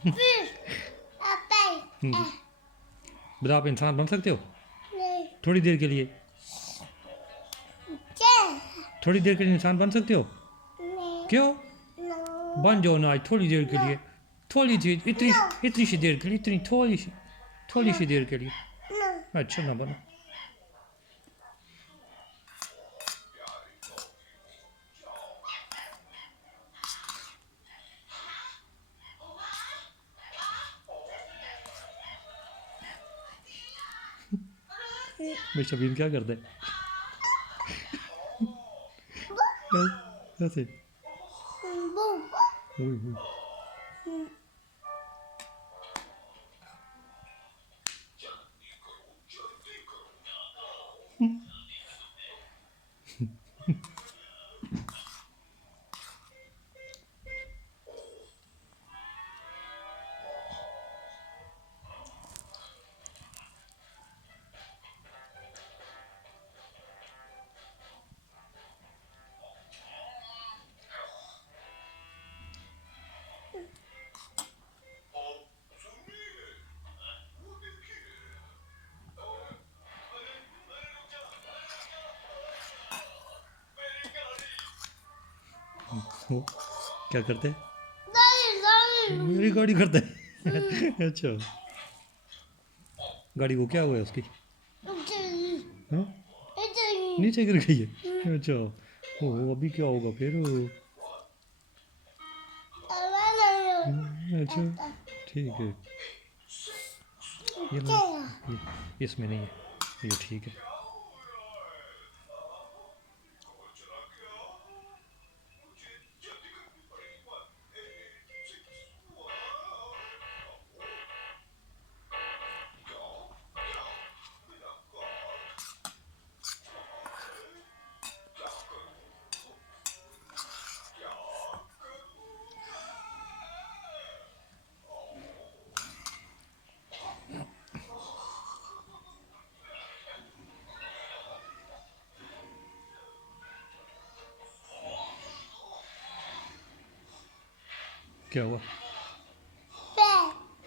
Fish Apple बता आप इंसान बन सकते हो नहीं थोड़ी देर के लिए? थोड़ी देर के लिए इंसान बन सकते हो? नहीं क्यों? नो बन जाओ ना आज थोड़ी देर के लिए, थोड़ी देर, इतनी इतनी सी देर के लिए, इतनी थोड़ी सी देर के लिए। नो अच्छा ना बनो। भाई शबीर क्या करता है? ऐसे बू ओए होए। वो क्या करते हैं? मेरी गाड़ी करता है। अच्छा गाड़ी को क्या हुआ है उसकी? हाँ? नीचे गिर गई है? अच्छा ओ अभी क्या होगा फिर? अच्छा ठीक है। ये नहीं, ये इसमें नहीं है, ये ठीक है। क्या हुआ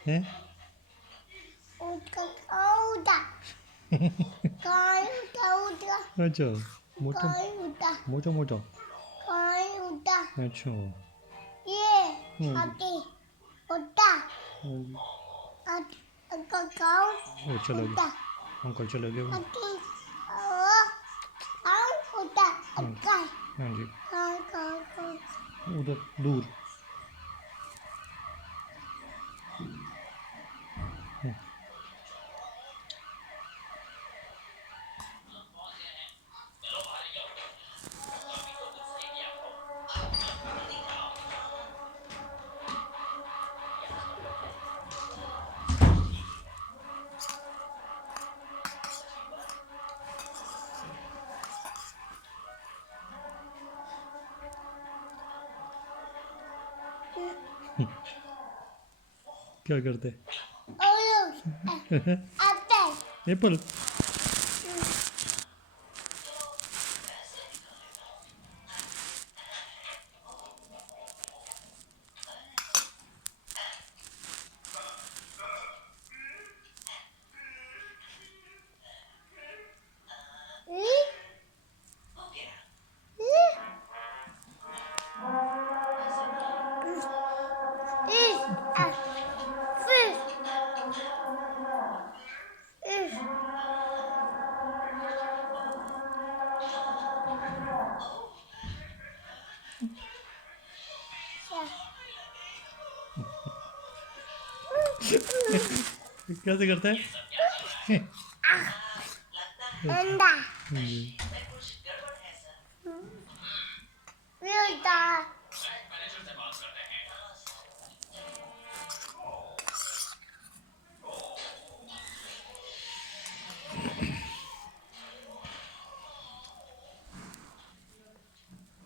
है? अच्छा मोटा मोटा मोटा। अच्छा वो चला गया, अंकल चला गया वो। हाँ जी उधर दूर। क्या करते हैं? एप्पल कैसे करते हैं? अंडा हम्म,